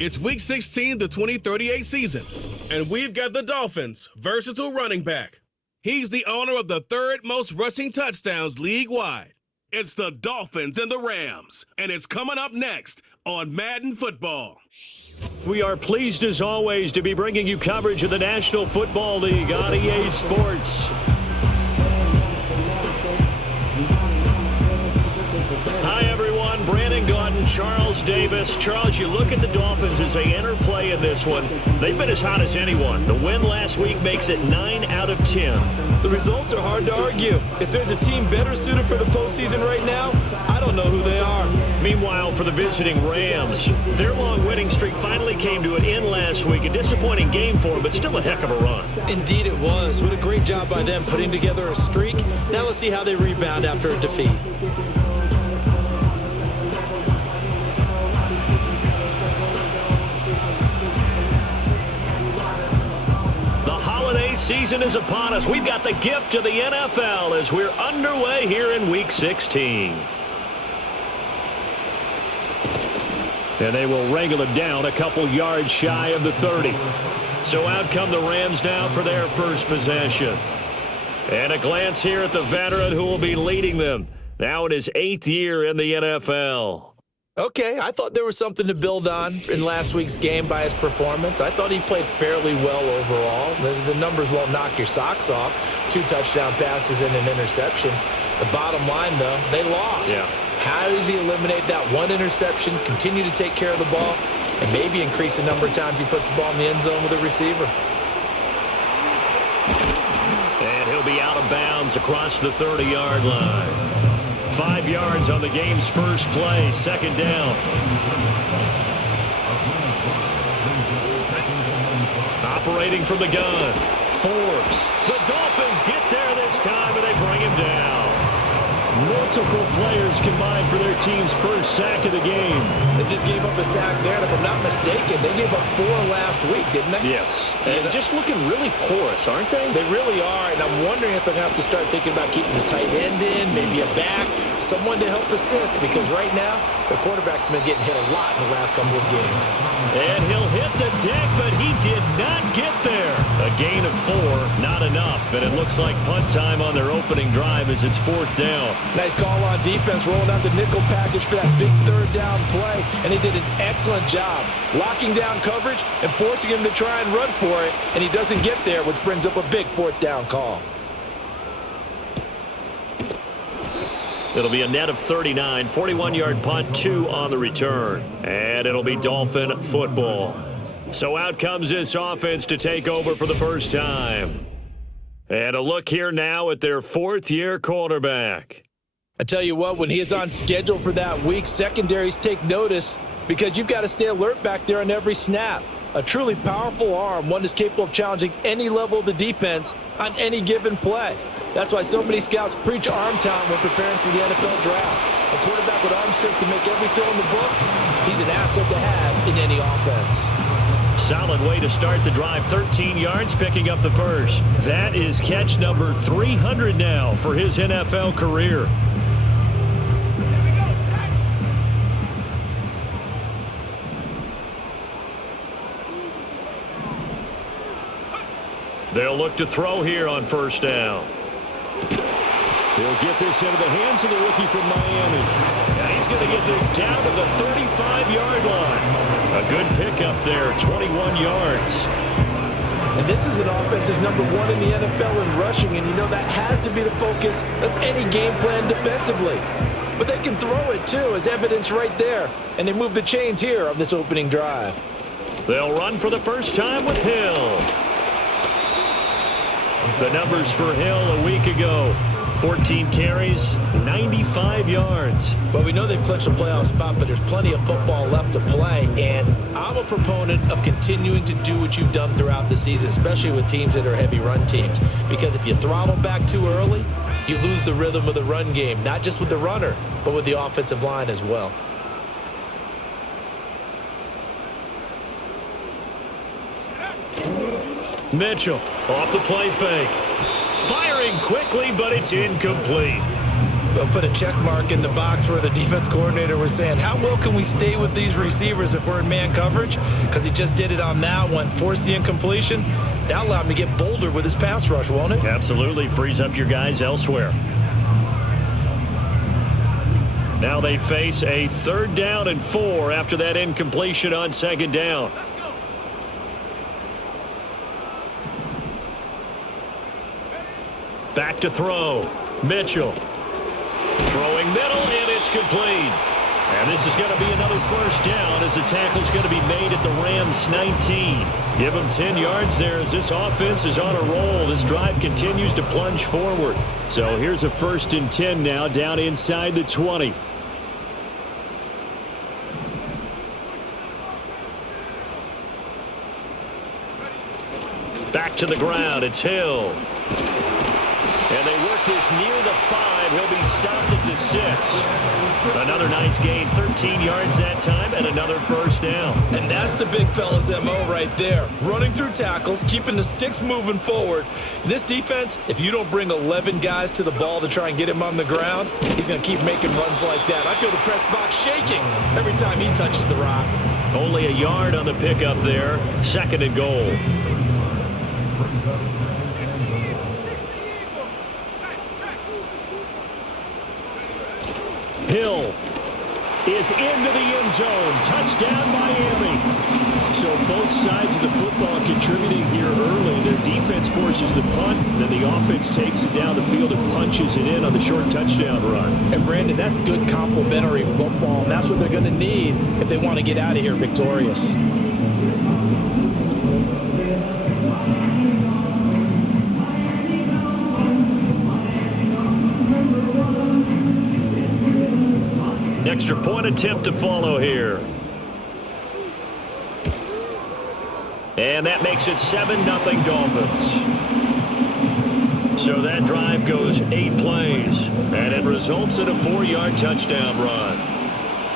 It's Week 16, the 2038 season, and we've got the Dolphins' versatile running back. He's the owner of the third most rushing touchdowns league-wide. It's the Dolphins and the Rams, and it's coming up next on Madden Football. We are pleased as always to be bringing you coverage of the National Football League on EA Sports. Hi everyone, Brandon Gaudin, Charles Davis. Charles, you look at the Dolphins as they enter play in this one. They've been as hot as anyone. The win last week makes it 9 out of 10. The results are hard to argue. If there's a team better suited for the postseason right now, I don't know who they are. Meanwhile, for the visiting Rams, their long winning streak finally came to an end last week. A disappointing game for them, but still a heck of a run. Indeed it was. What a great job by them putting together a streak. Now let's see how they rebound after a defeat. Season is upon us. We've got the gift of the NFL as we're underway here in Week 16. And they will wrangle it down a couple yards shy of the 30. So out come the Rams now for their first possession. And a glance here at the veteran who will be leading them now in his 8th year in the NFL. Okay, I thought there was something to build on in last week's game by his performance. I thought he played fairly well overall. The numbers won't knock your socks off. 2 touchdown passes and an interception. The bottom line, though, they lost. Yeah. How does he eliminate that one interception, continue to take care of the ball, and maybe increase the number of times he puts the ball in the end zone with a receiver? And he'll be out of bounds across the 30-yard line. 5 yards on the game's first play, second down. Operating from the gun, Forbes. The Dolphins get there this time, and they bring him down. Multiple players combined for their team's first sack of the game. They just gave up a sack there, and if I'm not mistaken, they gave up 4 last week, didn't they? Yes. And just looking really porous, aren't they? They really are, and I'm wondering if they're going to have to start thinking about keeping the tight end in, maybe a back, someone to help assist, because right now, the quarterback's been getting hit a lot in the last couple of games. And he'll hit the deck, but he did not get there. A gain of 4, not enough, and it looks like punt time on their opening drive as it's 4th down. Nice call on defense, rolling out the nickel package for that big 3rd down play, and they did an excellent job locking down coverage and forcing him to try and run for it, and he doesn't get there, which brings up a big 4th down call. It'll be a net of 39, 41-yard punt, 2 on the return. And it'll be Dolphin football. So out comes this offense to take over for the first time. And a look here now at their 4th-year quarterback. I tell you what, when he is on schedule for that week, secondaries take notice because you've got to stay alert back there on every snap. A truly powerful arm, one that's capable of challenging any level of the defense on any given play. That's why so many scouts preach arm talent when preparing for the NFL draft. A quarterback with arm strength to make every throw in the book, he's an asset to have in any offense. Solid way to start the drive, 13 yards, picking up the first. That is catch number 300 now for his NFL career. They'll look to throw here on first down. He'll get this into the hands of the rookie from Miami. And he's going to get this down to the 35-yard line. A good pickup there, 21 yards. And this is an offense that's number 1 in the NFL in rushing, and you know that has to be the focus of any game plan defensively. But they can throw it, too, as evidence right there. And they move the chains here on this opening drive. They'll run for the first time with Hill. The numbers for Hill a week ago. 14 carries, 95 yards. Well, we know they've clinched a playoff spot, but there's plenty of football left to play. And I'm a proponent of continuing to do what you've done throughout the season, especially with teams that are heavy run teams. Because if you throttle back too early, you lose the rhythm of the run game, not just with the runner, but with the offensive line as well. Mitchell off the play fake. Firing quickly, but it's incomplete. They'll put a check mark in the box where the defense coordinator was saying, how well can we stay with these receivers if we're in man coverage? Because he just did it on that one, forced the incompletion. That allowed him to get bolder with his pass rush, won't it? Absolutely. Frees up your guys elsewhere. Now they face a 3rd down and 4 after that incompletion on 2nd down. Back to throw. Mitchell. Throwing middle, and it's complete. And this is going to be another 1st down as the tackle's going to be made at the Rams' 19. Give them 10 yards there as this offense is on a roll. This drive continues to plunge forward. So here's a 1st and 10 now down inside the 20. Back to the ground. It's Hill. And they work this near the 5. He'll be stopped at the 6. Another nice gain. 13 yards that time and another 1st down. And that's the big fella's MO right there. Running through tackles, keeping the sticks moving forward. This defense, if you don't bring 11 guys to the ball to try and get him on the ground, he's going to keep making runs like that. I feel the press box shaking every time he touches the rock. Only a yard on the pickup there. 2nd and goal. Hill is into the end zone. Touchdown, Miami. So both sides of the football contributing here early. Their defense forces the punt, then the offense takes it down the field and punches it in on the short touchdown run. And Brandon, that's good complementary football. And that's what they're going to need if they want to get out of here victorious. Extra point attempt to follow here. And that makes it 7-0 Dolphins. So that drive goes 8 plays. And it results in a 4-yard touchdown run.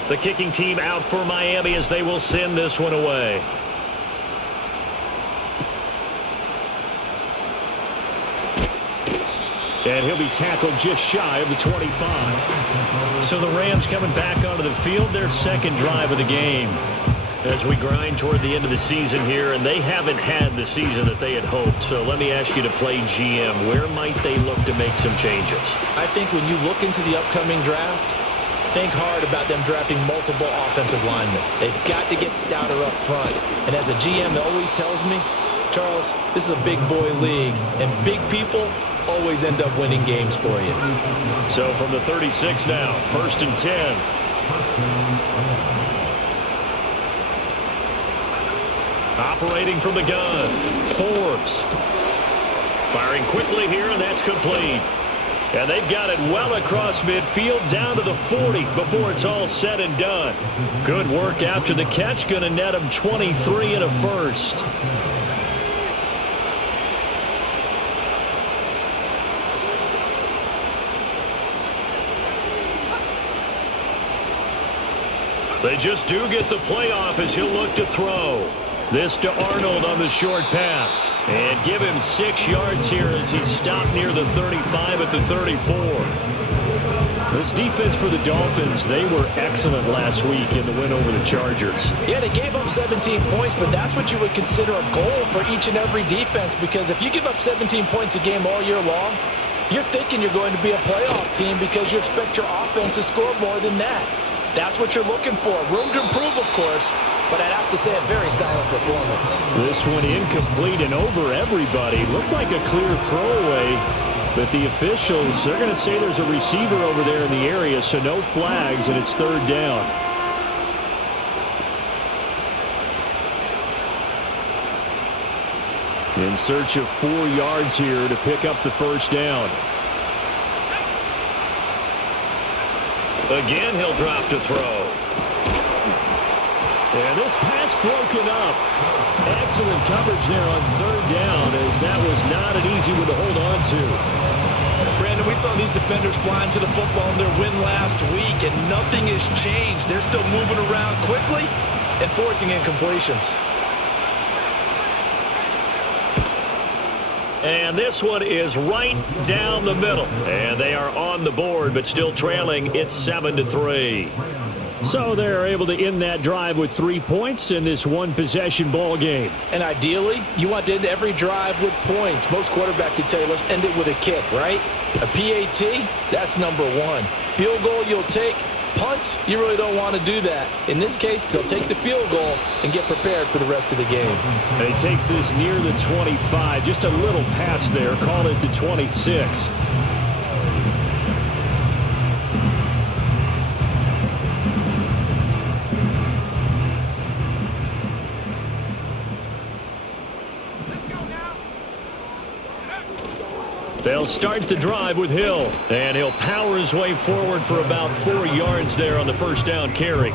The kicking team out for Miami as they will send this one away. And he'll be tackled just shy of the 25. So the Rams coming back onto the field, their 2nd drive of the game. As we grind toward the end of the season here, and they haven't had the season that they had hoped. So let me ask you to play GM. Where might they look to make some changes? I think when you look into the upcoming draft, think hard about them drafting multiple offensive linemen. They've got to get stouter up front. And as a GM always tells me, Charles, this is a big boy league, and big people always end up winning games for you. So from the 36 now, 1st and 10. Operating from the gun, Forbes. Firing quickly here, and that's complete. And they've got it well across midfield down to the 40 before it's all said and done. Good work after the catch, going to net them 23 and a 1st. They just do get the playoff as he'll look to throw. This to Arnold on the short pass. And give him 6 yards here as he's stopped near the 35 at the 34. This defense for the Dolphins, they were excellent last week in the win over the Chargers. Yeah, they gave up 17 points, but that's what you would consider a goal for each and every defense, because if you give up 17 points a game all year long, you're thinking you're going to be a playoff team because you expect your offense to score more than that. That's what you're looking for. Room to improve, of course, but I'd have to say a very solid performance. This one incomplete and over everybody. Looked like a clear throwaway, but the officials, they're going to say there's a receiver over there in the area, so no flags, and it's 3rd down. In search of 4 yards here to pick up the 1st down. Again, he'll drop to throw. And this pass broken up. Excellent coverage there on 3rd down, as that was not an easy one to hold on to. Brandon, we saw these defenders flying to the football in their win last week, and nothing has changed. They're still moving around quickly and forcing incompletions. And this one is right down the middle. And they are on the board, but still trailing. It's 7-3. So they're able to end that drive with 3 points in this one-possession ball game. And ideally, you want to end every drive with points. Most quarterbacks would tell you, let's end it with a kick, right? A PAT, that's number one. Field goal you'll take. Punts, you really don't want to do that. In this case, they'll take the field goal and get prepared for the rest of the game. And he takes this near the 25. Just a little pass there. Call it the 26. They'll start the drive with Hill, and he'll power his way forward for about 4 yards there on the first down carry.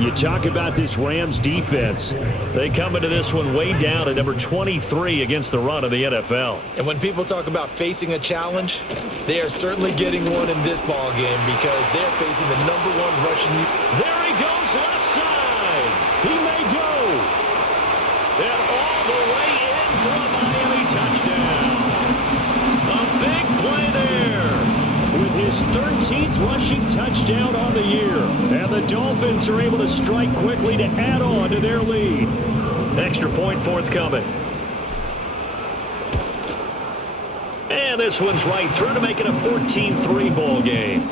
You talk about this Rams defense. They come into this one way down at number 23 against the run of the NFL. And when people talk about facing a challenge, they are certainly getting one in this ball game because they're facing the number one rushing. There he goes left side. He may go. And all the way in for a Miami touchdown. Play there with his 13th rushing touchdown on the year. And the Dolphins are able to strike quickly to add on to their lead. Extra point forthcoming. And this one's right through to make it a 14-3 ball game.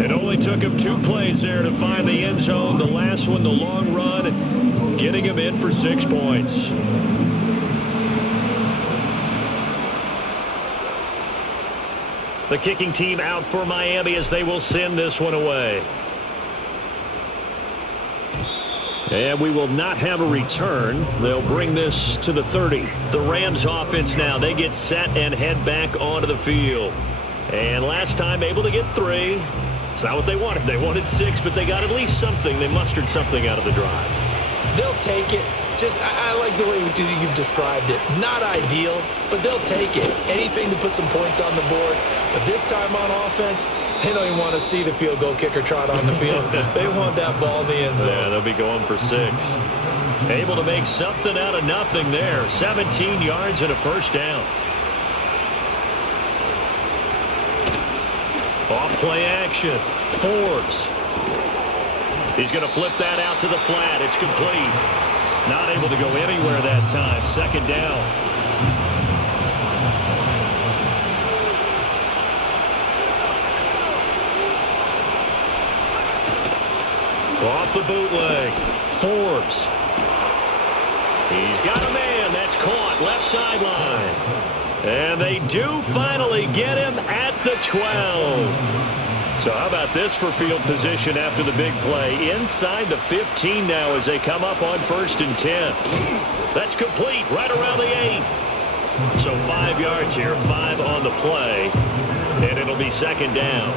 It only took him 2 plays there to find the end zone. The last one, the long run, getting him in for 6 points. The kicking team out for Miami as they will send this one away. And we will not have a return. They'll bring this to the 30. The Rams offense now, they get set and head back onto the field. And last time able to get 3. It's not what they wanted. They wanted 6, but they got at least something. They mustered something out of the drive. They'll take it. Just, I like the way you've described it. Not ideal, but they'll take it. Anything to put some points on the board. But this time on offense, they don't even want to see the field goal kicker trot on the field. They want that ball in the end zone. Yeah, they'll be going for 6. Able to make something out of nothing there. 17 yards and a first down. Off play action. Forbes. He's going to flip that out to the flat. It's complete. Not able to go anywhere that time. Second down. Off the bootleg. Forbes. He's got a man. That's caught. Left sideline. And they do finally get him at the 12. So how about this for field position after the big play? Inside the 15 now as they come up on 1st and 10. That's complete right around the 8. So 5 yards here, 5 on the play. And it'll be second down.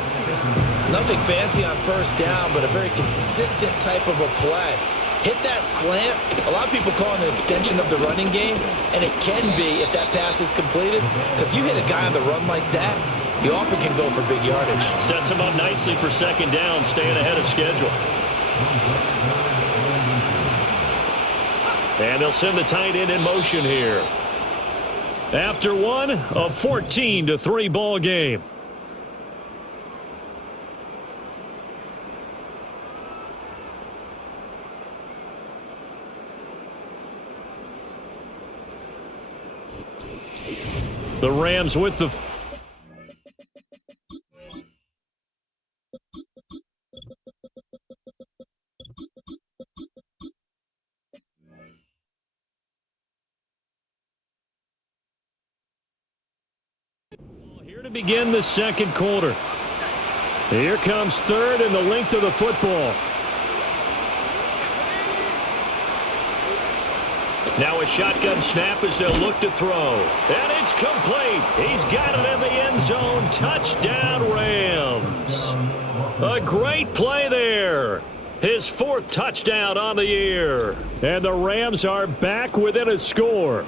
Nothing fancy on first down, but a very consistent type of a play. Hit that slant. A lot of people call it an extension of the running game, and it can be if that pass is completed, because you hit a guy on the run like that, you often can go for big yardage. Sets him up nicely for second down, staying ahead of schedule. And they'll send the tight end in motion here. After one, a 14-3 ball game. The Rams with the... Here to begin the second quarter. Here comes third and the length of the football. Now a shotgun snap as they'll look to throw. And it's complete. He's got it in the end zone. Touchdown, Rams. A great play there. His 4th touchdown on the year. And the Rams are back within a score.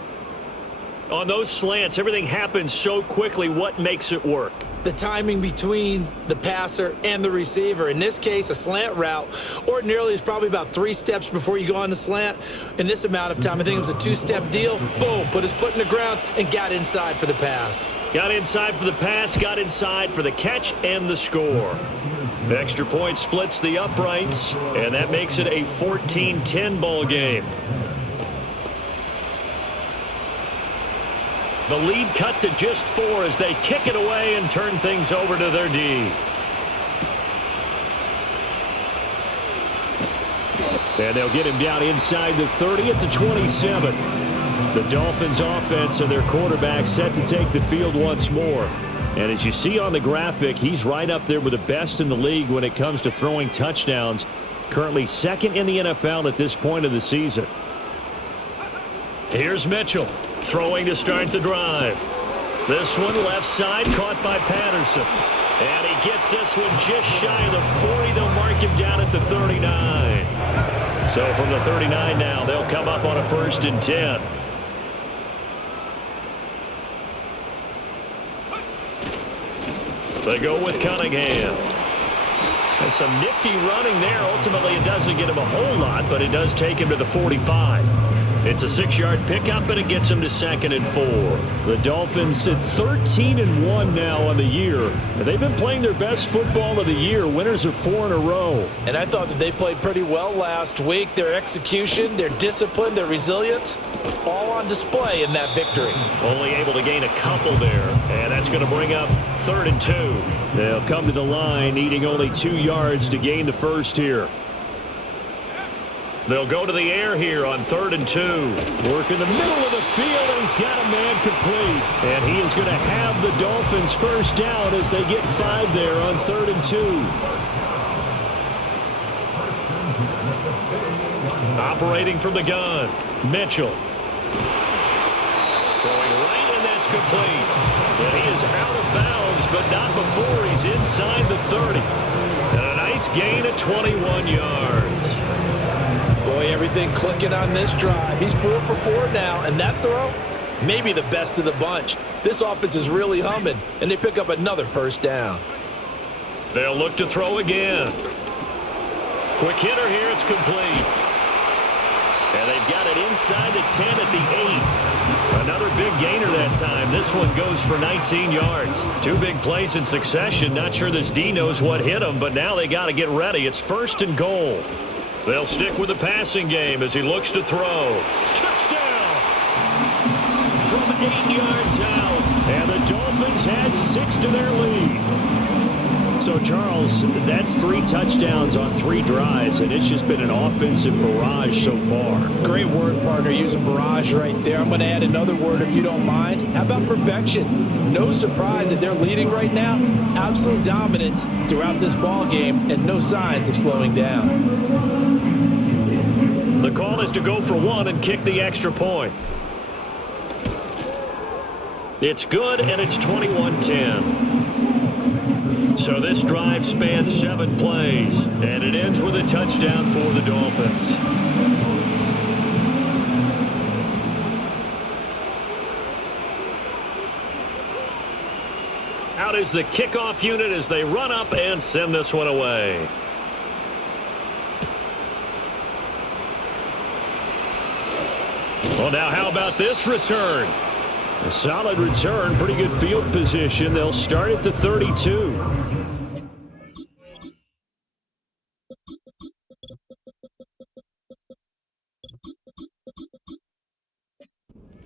On those slants, everything happens so quickly. What makes it work? The timing between the passer and the receiver. In this case, a slant route ordinarily is probably about 3 steps before you go on the slant. In this amount of time, I think it was a 2-step deal. Boom, put his foot in the ground and got inside for the pass. Got inside for the pass, got inside for the catch and the score. The extra point splits the uprights, and that makes it a 14-10 ball game. The lead cut to just 4 as they kick it away and turn things over to their D. And they'll get him down inside the 30 at the 27. The Dolphins offense and their quarterback set to take the field once more. And as you see on the graphic, he's right up there with the best in the league when it comes to throwing touchdowns. Currently second in the NFL at this point of the season. Here's Mitchell. Throwing to start the drive. This one left side caught by Patterson. And he gets this one just shy of the 40. They'll mark him down at the 39. So from the 39 now, they'll come up on a 1st and 10. They go with Cunningham. And some nifty running there. Ultimately, it doesn't get him a whole lot, but it does take him to the 45. It's a 6-yard pickup, and it gets them to 2nd and 4. The Dolphins at 13-1 now on the year. And they've been playing their best football of the year. Winners of 4 in a row. And I thought that they played pretty well last week. Their execution, their discipline, their resilience, all on display in that victory. Only able to gain a couple there. And that's going to bring up 3rd and 2. They'll come to the line, needing only 2 yards to gain the first here. They'll go to the air here on 3rd and 2. Work in the middle of the field, and he's got a man complete. And he is going to have the Dolphins first down as they get 5 there on 3rd and 2. Operating from the gun, Mitchell. Throwing right, and that's complete. And he is out of bounds, but not before he's inside the 30. And a nice gain of 21 yards. Boy, everything clicking on this drive. He's 4 for 4 now, and that throw, maybe the best of the bunch. This offense is really humming, and they pick up another first down. They'll look to throw again. Quick hitter here, it's complete. And they've got it inside the 10 at the 8. Another big gainer that time. This one goes for 19 yards. 2 big plays in succession. Not sure this D knows what hit him, but now they got to get ready. It's 1st and goal. They'll stick with the passing game as he looks to throw. Touchdown! From 8 yards out. And the Dolphins had 6 to their lead. So, Charles, that's 3 touchdowns on 3 drives, and it's just been an offensive barrage so far. Great word, partner, using barrage right there. I'm going to add another word if you don't mind. How about perfection? No surprise that they're leading right now. Absolute dominance throughout this ball game, and no signs of slowing down. The call is to go for 1 and kick the extra point. It's good, and it's 21-10. So this drive spans 7 plays, and it ends with a touchdown for the Dolphins. Out is the kickoff unit as they run up and send this one away. Well, now how about this return? A solid return, pretty good field position. They'll start at the 32.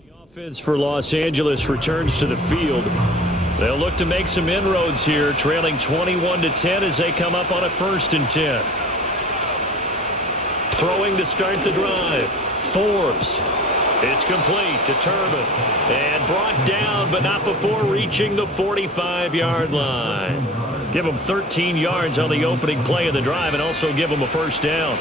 The offense for Los Angeles returns to the field. They'll look to make some inroads here, trailing 21-10 as they come up on a 1st and 10. Throwing to start the drive. Forbes. It's complete to Turbin. And brought down, but not before reaching the 45-yard line. Give them 13 yards on the opening play of the drive and also give them a first down.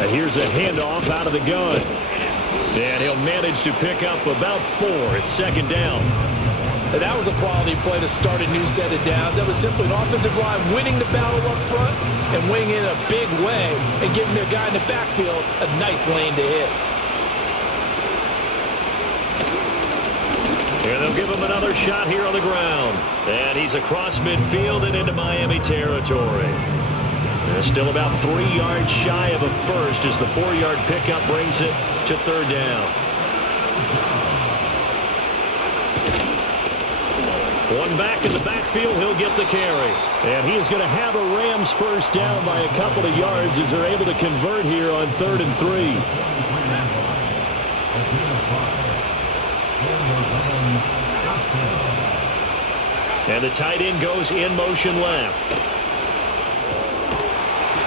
And here's a handoff out of the gun. And he'll manage to pick up about 4 at 2nd down. And that was a quality play to start a new set of downs. That was simply an offensive line winning the battle up front and winning in a big way and giving their guy in the backfield a nice lane to hit. Here they'll give him another shot here on the ground. And he's across midfield and into Miami territory. They're still about 3 yards shy of a first as the 4-yard pickup brings it to third down. One back in the backfield, he'll get the carry. And he is going to have a Rams first down by a couple of yards as they're able to convert here on 3rd and 3. And the tight end goes in motion left.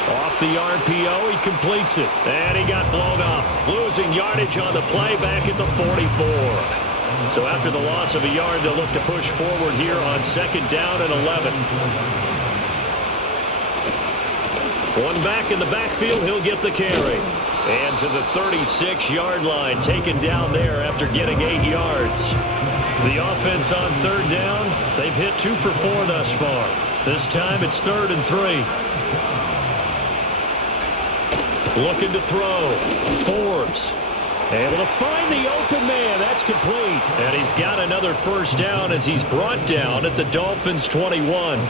Off the RPO, he completes it. And he got blown up. Losing yardage on the play back at the 44. So after the loss of a yard, they'll look to push forward here on 2nd down and 11. One back in the backfield, he'll get the carry. And to the 36-yard line, taken down there after getting 8 yards. The offense on 3rd down, they've hit 2 for 4 thus far. This time it's 3rd and 3. Looking to throw. Forbes. Able to find the open man. That's complete. And he's got another first down as he's brought down at the Dolphins' 21.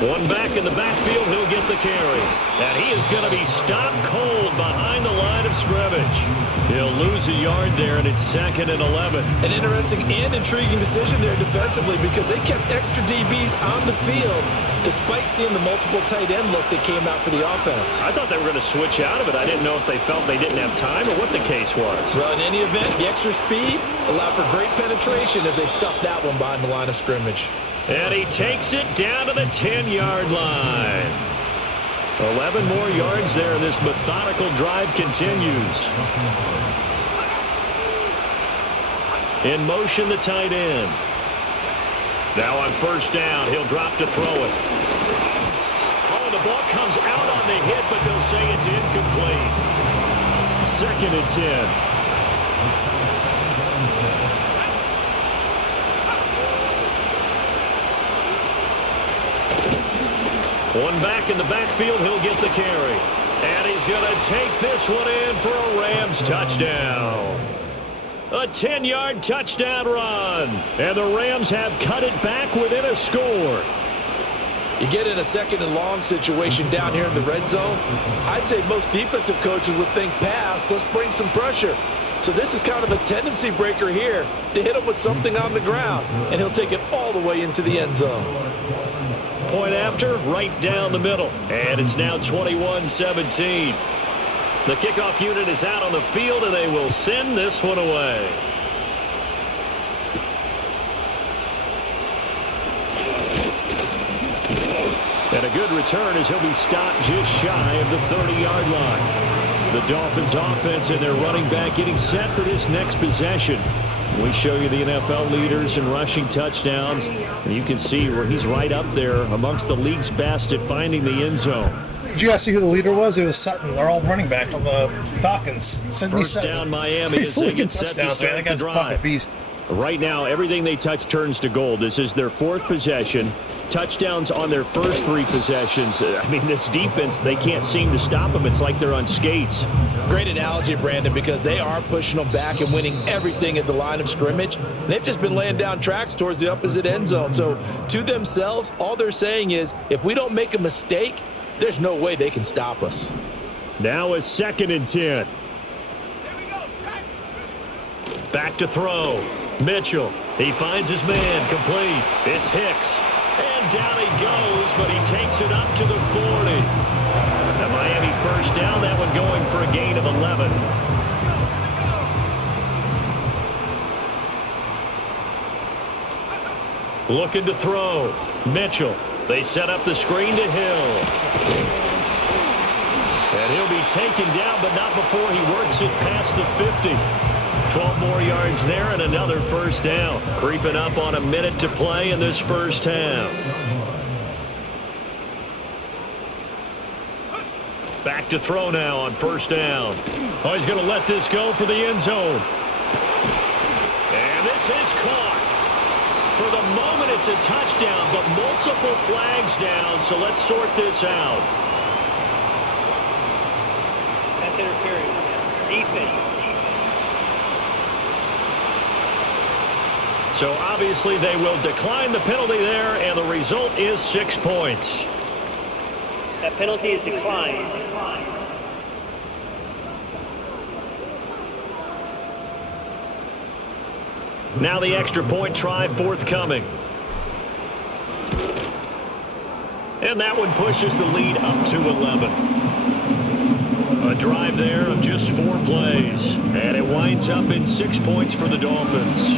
One back in the backfield, he'll get the carry. And he is going to be stopped cold behind the line of scrimmage. He'll lose a yard there, and it's 2nd and 11. An interesting and intriguing decision there defensively because they kept extra DBs on the field despite seeing the multiple tight end look that came out for the offense. I thought they were going to switch out of it. I didn't know if they felt they didn't have time or what the case was. Well, in any event, the extra speed allowed for great penetration as they stuffed that one behind the line of scrimmage. And he takes it down to the 10-yard line. 11 more yards there. This methodical drive continues. In motion, the tight end. Now on 1st down, he'll drop to throw it. Oh, the ball comes out on the hit, but they'll say it's incomplete. 2nd and 10. One back in the backfield, he'll get the carry. And he's going to take this one in for a Rams touchdown. A 10-yard touchdown run. And the Rams have cut it back within a score. You get in a 2nd and long situation down here in the red zone. I'd say most defensive coaches would think pass. Let's bring some pressure. So this is kind of a tendency breaker here to hit him with something on the ground. And he'll take it all the way into the end zone. Point after, right down the middle. And it's now 21-17. The kickoff unit is out on the field, and they will send this one away. And a good return as he'll be stopped just shy of the 30-yard line. The Dolphins offense and their running back getting set for this next possession. We show you the NFL leaders in rushing touchdowns, and you can see where he's right up there amongst the league's best at finding the end zone. Did you guys see who the leader was? It was Sutton. They're all running back on the Falcons. First down Miami as they get set to start the drive. Beast. Right now, everything they touch turns to gold. This is their 4th possession. Touchdowns on their first 3 possessions. I mean, this defense, they can't seem to stop them. It's like they're on skates. Great analogy, Brandon, because they are pushing them back and winning everything at the line of scrimmage. They've just been laying down tracks towards the opposite end zone. So to themselves, all they're saying is, if we don't make a mistake, there's no way they can stop us. Now is 2nd and 10. Back to throw. Mitchell. He finds his man. Complete. It's Hicks. And down he goes, but he takes it up to the 40. The Miami first down, that one going for a gain of 11. Looking to throw. Mitchell. They set up the screen to Hill. And he'll be taken down, but not before he works it past the 50. 12 more yards there and another first down. Creeping up on a minute to play in this first half. Back to throw now on first down. Oh, he's going to let this go for the end zone. And this is caught. For the moment, it's a touchdown, but multiple flags down, so let's sort this out. That's interference. Defense. So obviously they will decline the penalty there, and the result is 6 points. That penalty is declined. Now the extra point try forthcoming. And that one pushes the lead up to 11. A drive there of just 4 plays. And it winds up in 6 points for the Dolphins.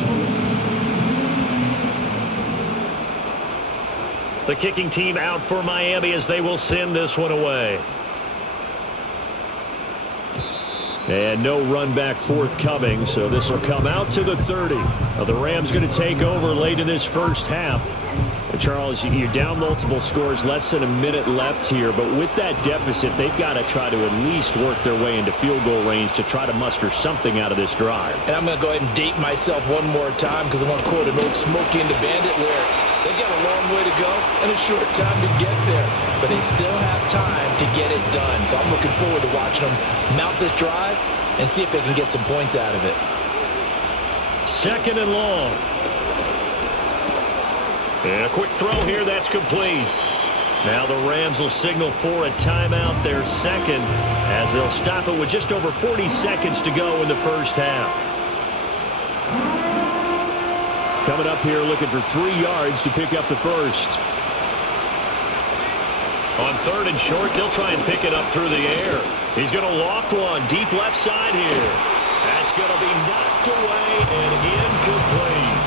The kicking team out for Miami as they will send this one away. And no run back forthcoming, so this will come out to the 30. Now the Rams going to take over late in this first half. And Charles, you're down multiple scores, less than a minute left here, but with that deficit, they've got to try to at least work their way into field goal range to try to muster something out of this drive. And I'm going to go ahead and date myself one more time because I want to quote an old Smokey and the Bandit where they've got a long way to go and a short time to get there, but they still have time to get it done. So I'm looking forward to watching them mount this drive and see if they can get some points out of it. Second and long. And a quick throw here, that's complete. Now the Rams will signal for a timeout, their second, as they'll stop it with just over 40 seconds to go in the first half. Coming up here looking for 3 yards to pick up the first. On third and short, they'll try and pick it up through the air. He's going to loft one deep left side here. That's going to be knocked away and incomplete.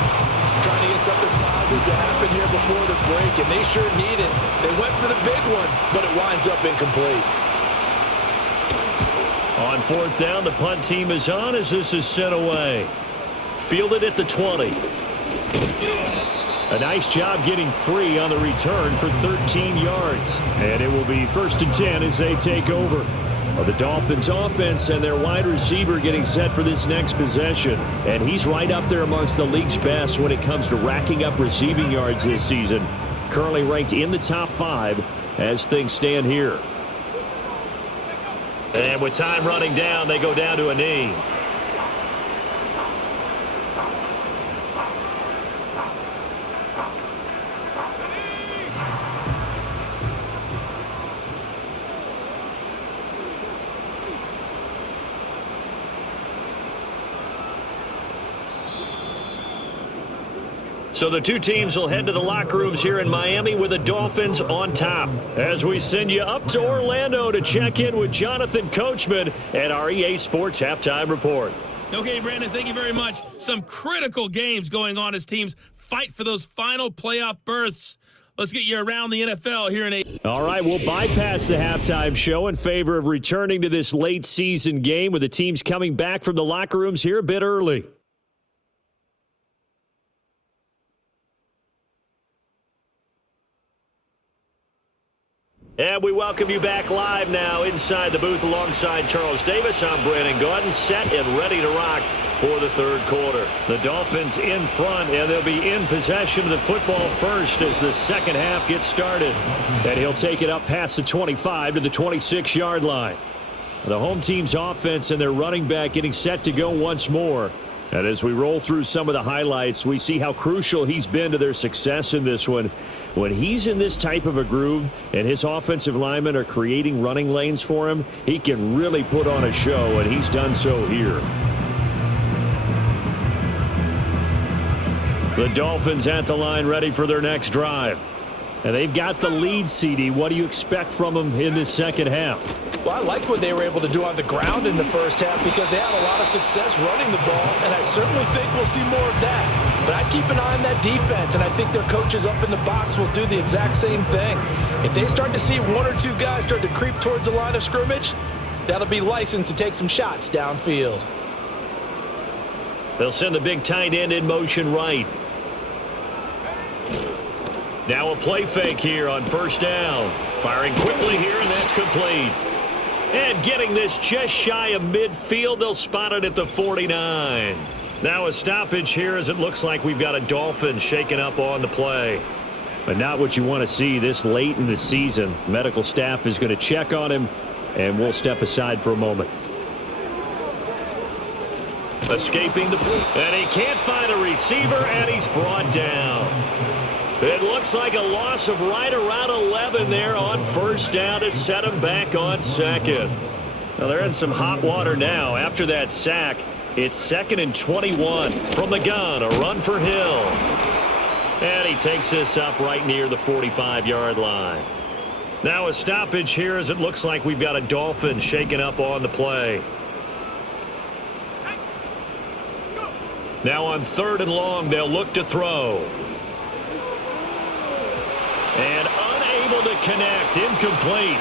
Trying to get something positive to happen here before the break, and they sure need it. They went for the big one, but it winds up incomplete. On fourth down, the punt team is on as this is sent away. Fielded at the 20. A nice job getting free on the return for 13 yards. And it will be 1st and 10 as they take over. The Dolphins offense and their wide receiver getting set for this next possession. And he's right up there amongst the league's best when it comes to racking up receiving yards this season. Currently ranked in the top 5 as things stand here. And with time running down, they go down to a knee. So the two teams will head to the locker rooms here in Miami with the Dolphins on top. As we send you up to Orlando to check in with Jonathan Coachman at our EA Sports Halftime Report. Okay, Brandon, thank you very much. Some critical games going on as teams fight for those final playoff berths. Let's get you around the NFL here in 8. All right, we'll bypass the halftime show in favor of returning to this late season game with the teams coming back from the locker rooms here a bit early. And we welcome you back live now inside the booth alongside Charles Davis. I'm Brandon Gordon, set and ready to rock for the third quarter. The Dolphins in front, and they'll be in possession of the football first as the second half gets started. And he'll take it up past the 25 to the 26-yard line. The home team's offense and their running back getting set to go once more. And as we roll through some of the highlights, we see how crucial he's been to their success in this one. When he's in this type of a groove and his offensive linemen are creating running lanes for him, he can really put on a show, and he's done so here. The Dolphins at the line ready for their next drive. And they've got the lead, CD. What do you expect from them in this second half? Well, I liked what they were able to do on the ground in the first half because they had a lot of success running the ball, and I certainly think we'll see more of that. But I'd keep an eye on that defense, and I think their coaches up in the box will do the exact same thing. If they start to see one or two guys start to creep towards the line of scrimmage, that'll be licensed to take some shots downfield. They'll send the big tight end in motion right. Now a play fake here on first down. Firing quickly here, and that's complete. And getting this just shy of midfield, they'll spot it at the 49. Now a stoppage here as it looks like we've got a Dolphin shaken up on the play. But not what you want to see this late in the season. Medical staff is going to check on him, and we'll step aside for a moment. Escaping the play, and he can't find a receiver, and he's brought down. It looks like a loss of right around 11 there on first down to set him back on second. Now they're in some hot water now. After that sack, it's 2nd and 21 from the gun, a run for Hill. And he takes this up right near the 45-yard line. Now a stoppage here as it looks like we've got a Dolphin shaken up on the play. Now on 3rd and long, they'll look to throw. And unable to connect, incomplete.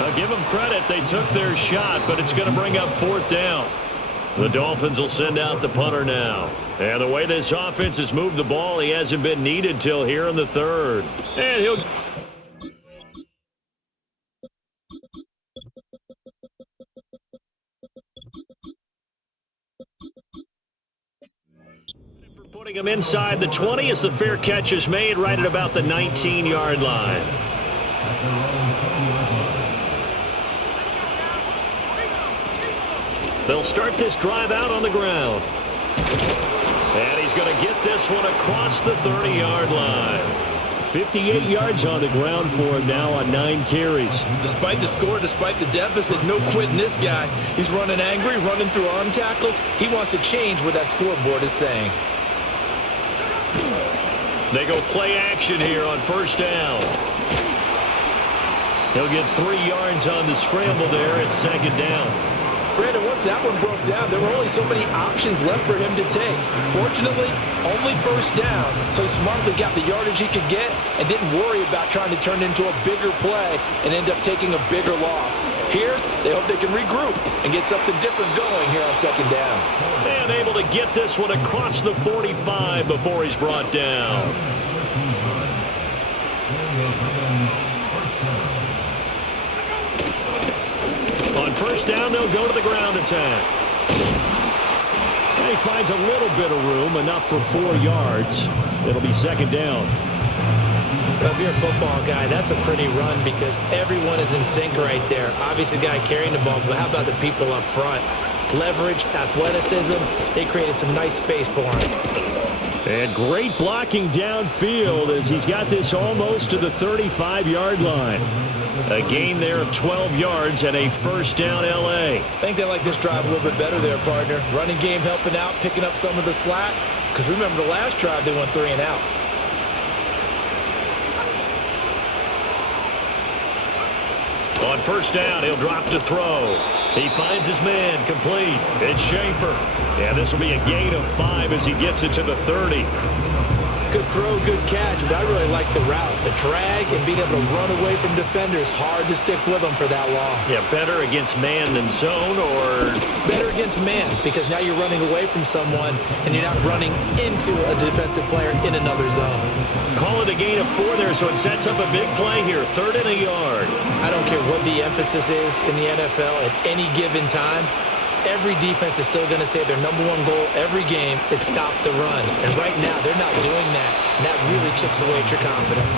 I'll give them credit, they took their shot, but it's going to bring up 4th down. The Dolphins will send out the punter now. And the way this offense has moved the ball, he hasn't been needed till here in the 3rd. And he'll... Putting him inside the 20 as the fair catch is made right at about the 19-yard line. They'll start this drive out on the ground. And he's going to get this one across the 30-yard line. 58 yards on the ground for him now on 9 carries. Despite the score, despite the deficit, no quitting this guy. He's running angry, running through arm tackles. He wants to change what that scoreboard is saying. They go play action here on first down. He'll get 3 yards on the scramble there at 2nd down. Brandon, once that one broke down, there were only so many options left for him to take. Fortunately, only first down, so he smartly got the yardage he could get and didn't worry about trying to turn it into a bigger play and end up taking a bigger loss. Here, they hope they can regroup and get something different going here on 2nd down. And able to get this one across the 45 before he's brought down. On first down, they'll go to the ground attack. And he finds a little bit of room, enough for 4 yards. It'll be 2nd down. If you're a football guy, that's a pretty run because everyone is in sync right there. Obviously, the guy carrying the ball, but how about the people up front? Leverage, athleticism, they created some nice space for him. And great blocking downfield as he's got this almost to the 35-yard line. A gain there of 12 yards and a first down L.A. I think they like this drive a little bit better there, partner. Running game helping out, picking up some of the slack. Because remember the last drive, they went 3 and out. On first down, he'll drop to throw. He finds his man, complete. It's Schaefer. And this will be a gain of 5 as he gets it to the 30. Good throw, good catch, but I really like the route. The drag and being able to run away from defenders, hard to stick with them for that long. Yeah, better against man than zone, or? Better against man, because now you're running away from someone and you're not running into a defensive player in another zone. Call it a gain of 4 there, so it sets up a big play here, 3rd and a yard. I don't care what the emphasis is in the NFL at any given time. Every defense is still going to say their #1 goal every game is stop the run. And right now, they're not doing that. And that really chips away at your confidence.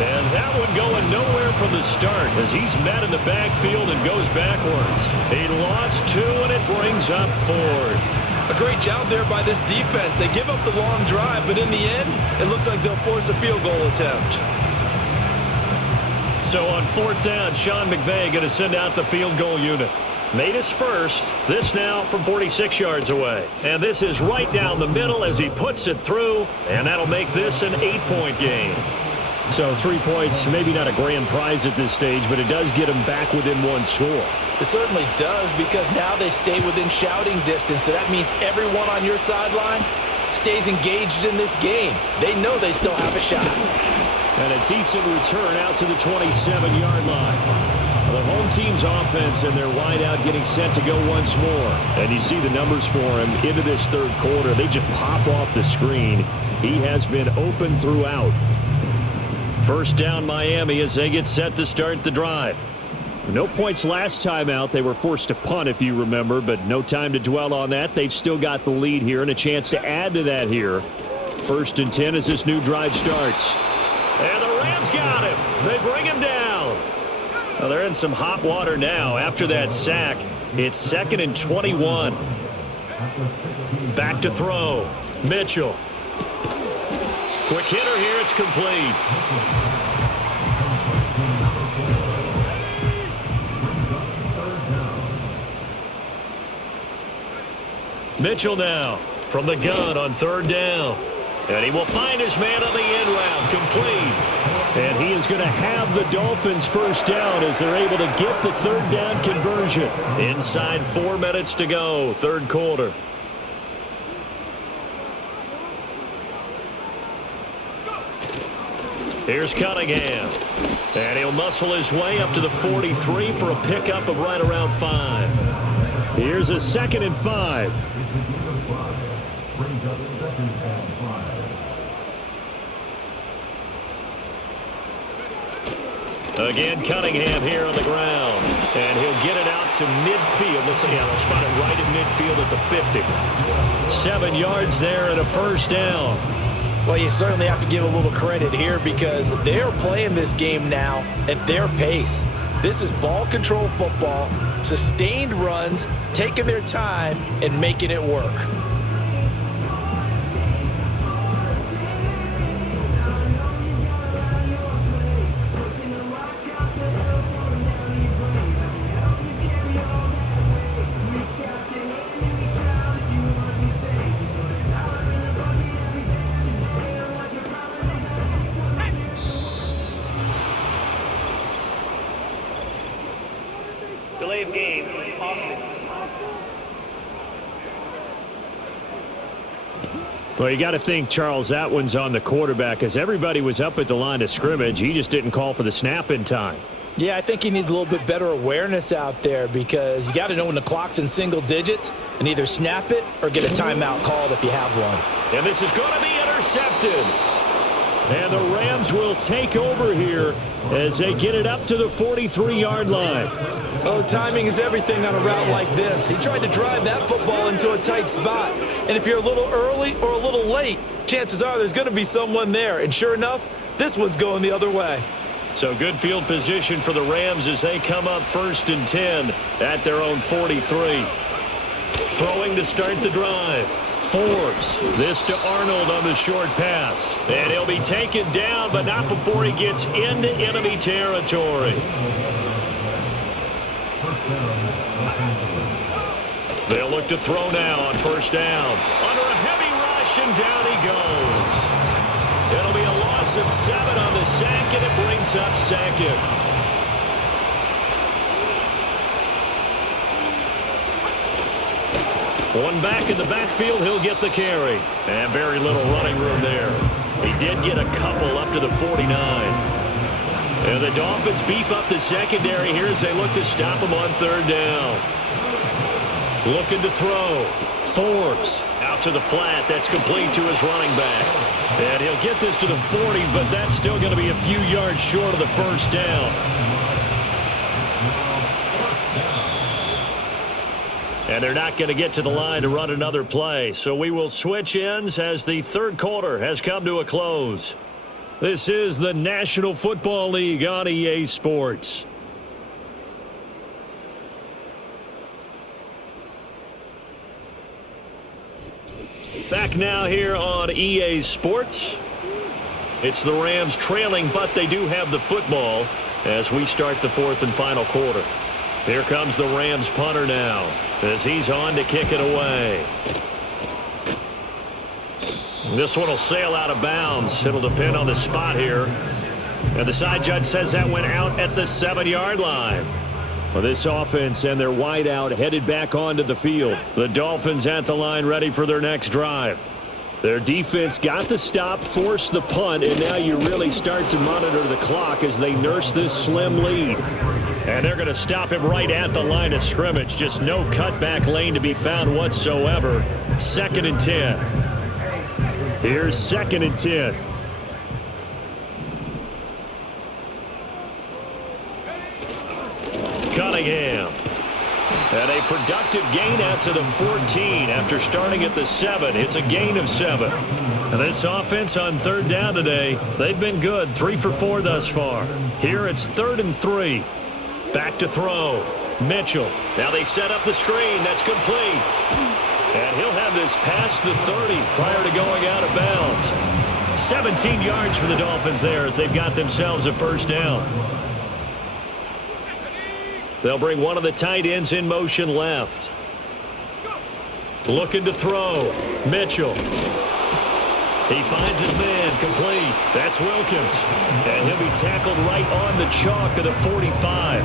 And that one going nowhere from the start as he's met in the backfield and goes backwards. He lost 2, and it brings up 4th. A great job there by this defense. They give up the long drive, but in the end, it looks like they'll force a field goal attempt. So on 4th down, Sean McVay going to send out the field goal unit. Made his first. This now from 46 yards away. And this is right down the middle as he puts it through. And that'll make this an 8-point game. So 3 points, maybe not a grand prize at this stage, but it does get him back within 1 score. It certainly does, because now they stay within shouting distance. So that means everyone on your sideline stays engaged in this game. They know they still have a shot. And a decent return out to the 27-yard line. The home team's offense and their wideout getting set to go once more. And you see the numbers for him into this 3rd quarter. They just pop off the screen. He has been open throughout. First down Miami as they get set to start the drive. No points last time out. They were forced to punt, if you remember, but no time to dwell on that. They've still got the lead here and a chance to add to that here. 1st and 10 as this new drive starts. And the Rams got him. They bring him down. Well, they're in some hot water now after that sack. It's 2nd and 21. Back to throw. Mitchell. Quick hitter here. It's complete. Mitchell now from the gun on 3rd down. And he will find his man on the end route. Complete. And he is going to have the Dolphins 1st down as they're able to get the 3rd down conversion. Inside 4 minutes to go, 3rd quarter. Here's Cunningham. And he'll muscle his way up to the 43 for a pickup of right around 5. Here's a 2nd and 5. Again, Cunningham here on the ground. And he'll get it out to midfield. Let's see, they'll spot it right at midfield at the 50. 7 yards there and a 1st down. Well, you certainly have to give a little credit here because they're playing this game now at their pace. This is ball control football, sustained runs, taking their time, and making it work. Delay of game. Offense. Well, you got to think, Charles, that one's on the quarterback as everybody was up at the line of scrimmage. He just didn't call for the snap in time. Yeah, I think he needs a little bit better awareness out there because you got to know when the clock's in single digits and either snap it or get a timeout called if you have one. And this is going to be intercepted. And the Rams will take over here as they get it up to the 43-yard line. Oh, timing is everything on a route like this. He tried to drive that football into a tight spot. And if you're a little early or a little late, chances are there's going to be someone there. And sure enough, this one's going the other way. So good field position for the Rams as they come up 1st and 10 at their own 43. Throwing to start the drive. Forbes. This to Arnold on the short pass. And he'll be taken down, but not before he gets into enemy territory. They'll look to throw now on 1st down. Under a heavy rush, and down he goes. It'll be a loss of 7 on the sack, and it brings up 2nd. One back in the backfield, he'll get the carry. And very little running room there. He did get a couple up to the 49. And the Dolphins beef up the secondary here as they look to stop him on 3rd down. Looking to throw. Forbes out to the flat. That's complete to his running back. And he'll get this to the 40, but that's still going to be a few yards short of the 1st down. And they're not going to get to the line to run another play. So we will switch ends as the 3rd quarter has come to a close. This is the National Football League on EA Sports. Back now here on EA Sports. It's the Rams trailing, but they do have the football as we start the 4th and final quarter. Here comes the Rams punter now as he's on to kick it away. This one will sail out of bounds. It'll depend on the spot here. And the side judge says that went out at the 7-yard line. Well, this offense and their wideout headed back onto the field. The Dolphins at the line ready for their next drive. Their defense got the stop, forced the punt, and now you really start to monitor the clock as they nurse this slim lead. And they're going to stop him right at the line of scrimmage. Just no cutback lane to be found whatsoever. 2nd and 10. Here's 2nd and 10. Cunningham. And a productive gain out to the 14 after starting at the 7. It's a gain of 7. And this offense on third down today, they've been good. 3 for 4 thus far. Here it's 3rd and 3. Back to throw. Mitchell. Now they set up the screen. That's complete. And he'll have this past the 30 prior to going out of bounds. 17 yards for the Dolphins there as they've got themselves a first down. They'll bring one of the tight ends in motion left. Looking to throw. Mitchell. He finds his man complete. That's Wilkins. And he'll be tackled right on the chalk of the 45.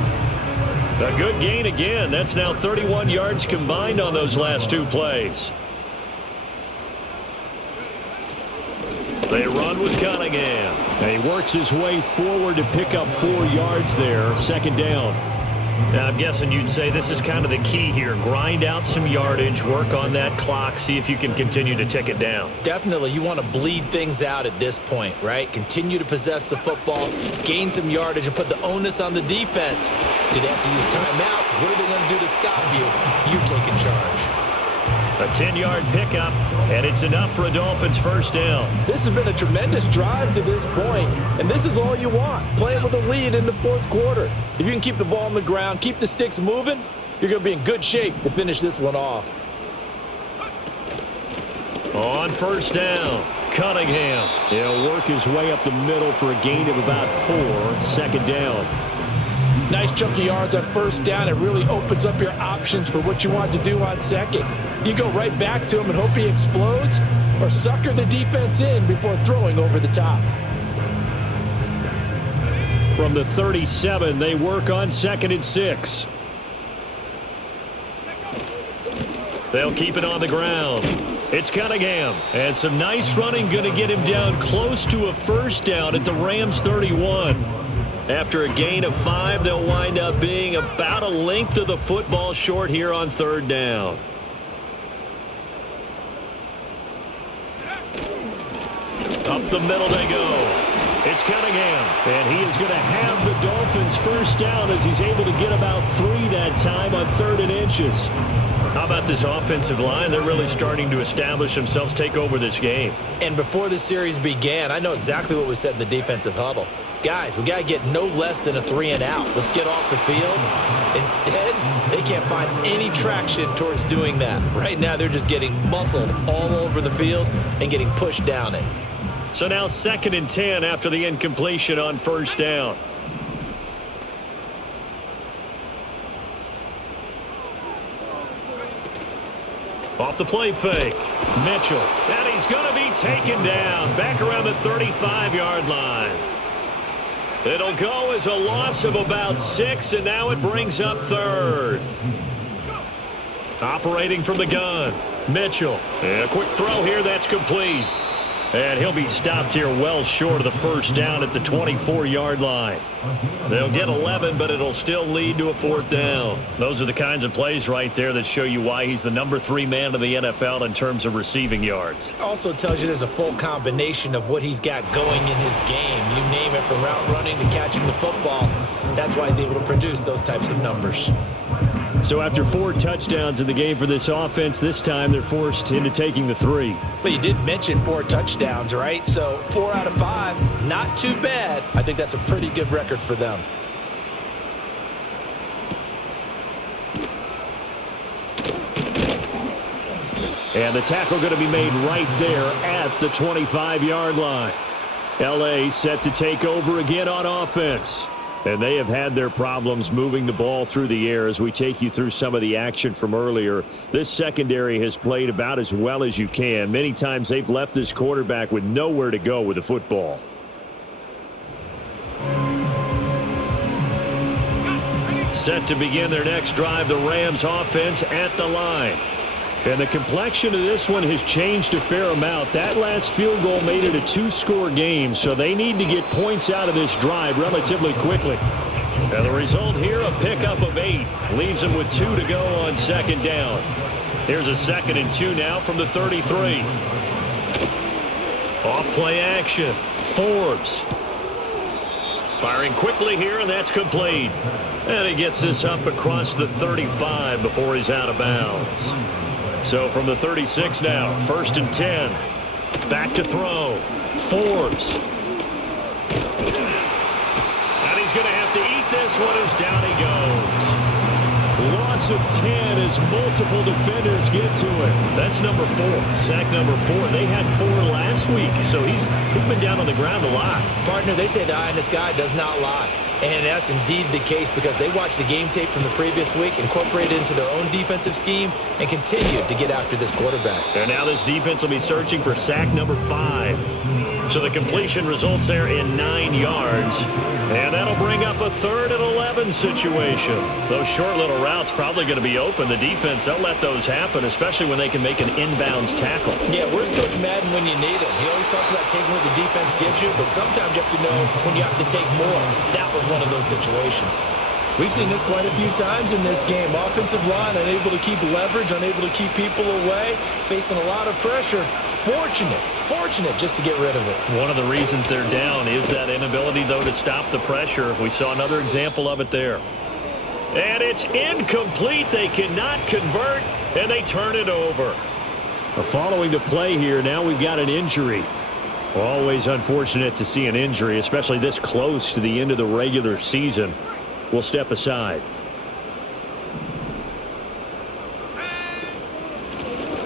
A good gain again. That's now 31 yards combined on those last 2 plays. They run with Cunningham. And he works his way forward to pick up 4 yards there. Second down. Now, I'm guessing you'd say this is kind of the key here. Grind out some yardage, work on that clock, see if you can continue to tick it down. Definitely. You want to bleed things out at this point, right? Continue to possess the football, gain some yardage, and put the onus on the defense. Do they have to use timeouts? What are they going to do to stop you? You take in charge. A 10-yard pickup, and it's enough for a Dolphins first down. This has been a tremendous drive to this point, and this is all you want, playing with a lead in the fourth quarter. If you can keep the ball on the ground, keep the sticks moving, you're going to be in good shape to finish this one off. On first down, Cunningham. He'll work his way up the middle for a gain of about 4. Second down. Nice chunk of yards on first down. It really opens up your options for what you want to do on second. You go right back to him and hope he explodes, or sucker the defense in before throwing over the top. From the 37, they work on 2nd and 6. They'll keep it on the ground. It's Cunningham. And some nice running going to get him down close to a first down at the Rams 31. After a gain of 5, they'll wind up being about a length of the football short here on third down. Up the middle they go. It's Cunningham, and he is going to have the Dolphins first down as he's able to get about 3 that time on 3rd and inches. How about this offensive line? They're really starting to establish themselves, take over this game. And before the series began, I know exactly what was said in the defensive huddle. Guys, we got to get no less than a 3 and out. Let's get off the field. Instead, they can't find any traction towards doing that. Right now, they're just getting muscled all over the field and getting pushed down it. So now 2nd and 10 after the incompletion on first down. Off the play fake. Mitchell. And he's going to be taken down back around the 35-yard line. It'll go as a loss of about 6, and now it brings up 3rd. Operating from the gun. Mitchell. And a quick throw here. That's complete. And he'll be stopped here well short of the first down at the 24-yard line. They'll get 11, but it'll still lead to a 4th down. Those are the kinds of plays right there that show you why he's the number 3 man in the NFL in terms of receiving yards. Also tells you there's a full combination of what he's got going in his game. You name it, from route running to catching the football. That's why he's able to produce those types of numbers. So after 4 touchdowns in the game for this offense, this time they're forced into taking the 3. But you did mention 4 touchdowns, right? So 4 out of 5, not too bad. I think that's a pretty good record for them. And the tackle going to be made right there at the 25-yard line. L.A. set to take over again on offense. And they have had their problems moving the ball through the air as we take you through some of the action from earlier. This secondary has played about as well as you can. Many times they've left this quarterback with nowhere to go with the football. Set to begin their next drive, the Rams offense at the line. And the complexion of this one has changed a fair amount. That last field goal made it a 2-score game, so they need to get points out of this drive relatively quickly. And the result here, a pickup of 8. Leaves them with 2 to go on 2nd down. Here's a 2nd and 2 now from the 33. Off play action. Forbes. Firing quickly here, and that's complete. And he gets this up across the 35 before he's out of bounds. So from the 36 now, 1st and 10. Back to throw. Forbes. And he's going to have to eat this one as down he goes. Loss of 10 as multiple defenders get to it. That's number 4. Sack number 4. They had 4 last week, so he's been down on the ground a lot. Partner, they say the eye in the sky does not lie. And that's indeed the case because they watched the game tape from the previous week, incorporated it into their own defensive scheme, and continued to get after this quarterback. And now this defense will be searching for sack number 5. So the completion results there in 9 yards. And that'll bring up a 3rd and 11 situation. Those short little routes probably going to be open. The defense, they'll let those happen, especially when they can make an inbounds tackle. Yeah, where's Coach Madden when you need him? He always talks about taking what the defense gives you, but sometimes you have to know when you have to take more. That was one of those situations. We've seen this quite a few times in this game. Offensive line unable to keep leverage, unable to keep people away, facing a lot of pressure. Fortunate just to get rid of it. One of the reasons they're down is that inability, though, to stop the pressure. We saw another example of it there. And it's incomplete. They cannot convert, and they turn it over. Following the play here, now we've got an injury. Always unfortunate to see an injury, especially this close to the end of the regular season. We'll step aside.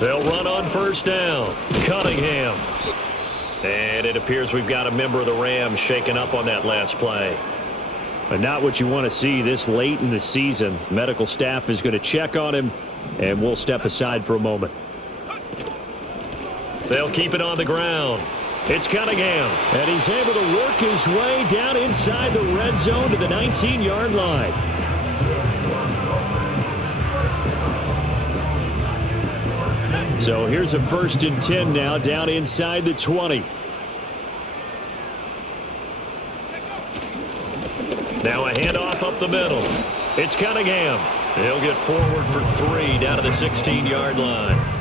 They'll run on 1st down. Cunningham. And it appears we've got a member of the Rams shaken up on that last play. But not what you want to see this late in the season. Medical staff is going to check on him, and we'll step aside for a moment. They'll keep it on the ground. It's Cunningham, and he's able to work his way down inside the red zone to the 19-yard line. So here's a 1st and 10 now down inside the 20. Now a handoff up the middle. It's Cunningham. He'll get forward for 3 down to the 16-yard line.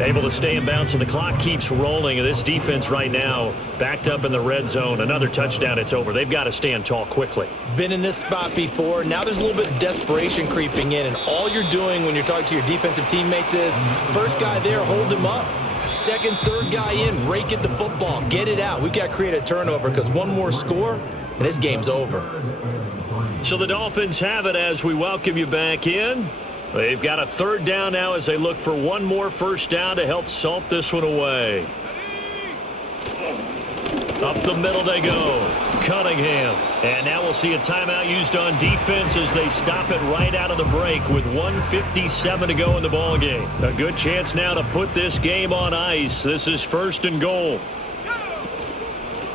Able to stay in bounds, and the clock keeps rolling. And this defense right now backed up in the red zone. Another touchdown, it's over. They've got to stand tall quickly. Been in this spot before. Now there's a little bit of desperation creeping in, and all you're doing when you're talking to your defensive teammates is, first guy there, hold him up. Second, third guy in, rake at the football. Get it out. We've got to create a turnover because one more score, and this game's over. So the Dolphins have it as we welcome you back in. They've got a 3rd down now as they look for one more 1st down to help salt this one away. Up the middle they go. Cunningham. And now we'll see a timeout used on defense as they stop it right out of the break with 1:57 to go in the ballgame. A good chance now to put this game on ice. This is 1st and goal.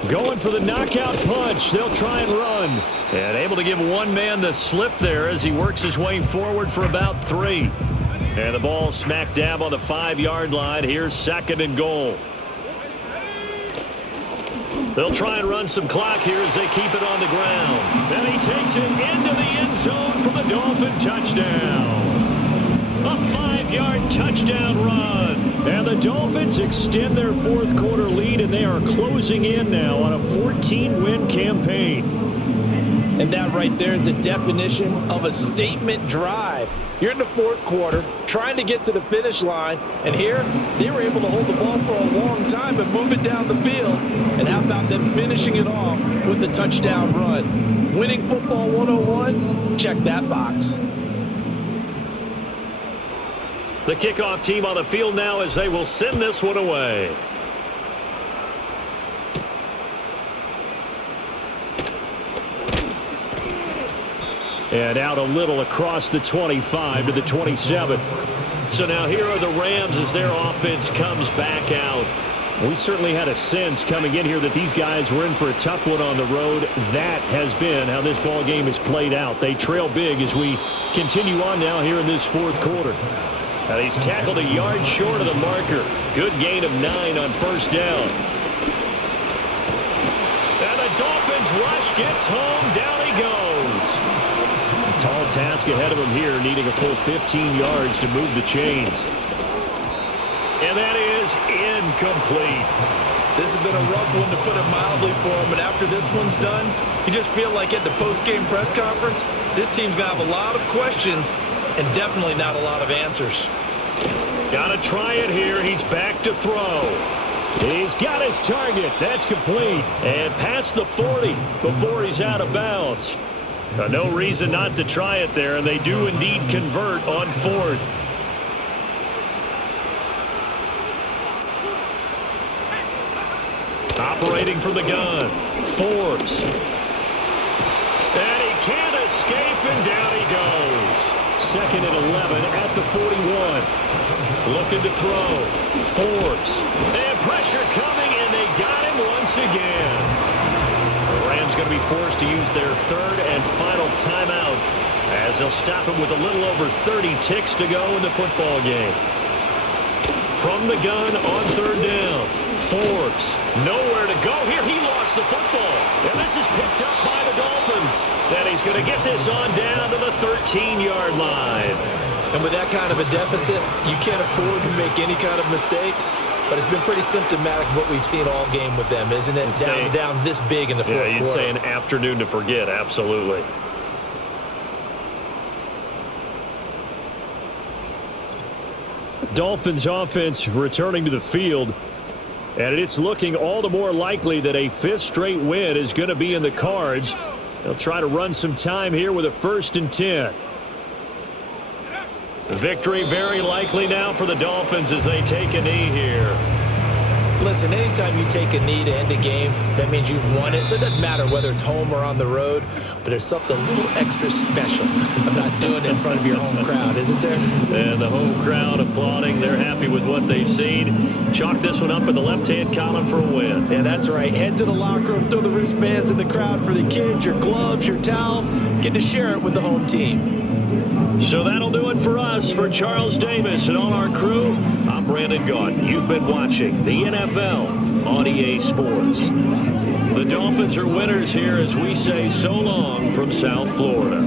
Going for the knockout punch. They'll try and run. And able to give one man the slip there as he works his way forward for about 3. And the ball smack dab on the 5-yard line. Here's 2nd and goal. They'll try and run some clock here as they keep it on the ground. And he takes it into the end zone for the Dolphin touchdown. A 5-yard touchdown run. And the Dolphins extend their 4th quarter lead, and they are closing in now on a 14-win campaign. And that right there is the definition of a statement drive. You're in the 4th quarter, trying to get to the finish line, and here they were able to hold the ball for a long time and move it down the field. And how about them finishing it off with the touchdown run? Winning football 101, check that box. The kickoff team on the field now as they will send this one away. And out a little across the 25 to the 27. So now here are the Rams as their offense comes back out. We certainly had a sense coming in here that these guys were in for a tough one on the road. That has been how this ball game has played out. They trail big as we continue on now here in this 4th quarter. And he's tackled a yard short of the marker. Good gain of 9 on 1st down. And the Dolphins rush gets home. Down he goes. A tall task ahead of him here, needing a full 15 yards to move the chains. And that is incomplete. This has been a rough one, to put it mildly, for him. And after this one's done, you just feel like at the post-game press conference, this team's going to have a lot of questions and definitely not a lot of answers. Got to try it here. He's back to throw. He's got his target. That's complete. And past the 40 before he's out of bounds. No reason not to try it there, and they do indeed convert on 4th. Operating from the gun, Forbes. And he can't escape, and down he goes. 2nd and 11 at the 41. Looking to throw. Forbes. And pressure coming, and they got him once again. The Rams going to be forced to use their 3rd and final timeout as they'll stop him with a little over 30 ticks to go in the football game. From the gun on 3rd down. Forbes, nowhere to go here. He lost the football. And this is picked up by the Dolphins. Then he's going to get this on down to the 13-yard line. And with that kind of a deficit, you can't afford to make any kind of mistakes. But it's been pretty symptomatic of what we've seen all game with them, isn't it? Down this big in the fourth quarter. Yeah, you'd say an afternoon to forget, absolutely. Dolphins offense returning to the field. And it's looking all the more likely that a 5th straight win is going to be in the cards. They'll try to run some time here with a 1st and 10. Victory very likely now for the Dolphins as they take a knee here. Listen, anytime you take a knee to end a game, that means you've won it. So it doesn't matter whether it's home or on the road, but there's something a little extra special about doing it in front of your home crowd, isn't there? And the home crowd applauding. They're happy with what they've seen. Chalk this one up in the left-hand column for a win. Yeah, that's right. Head to the locker room, throw the wristbands in the crowd for the kids, your gloves, your towels. Get to share it with the home team. So that'll do it for us. For Charles Davis and all our crew, I'm Brandon Gaunt. You've been watching the NFL on EA Sports. The Dolphins are winners here as we say so long from South Florida.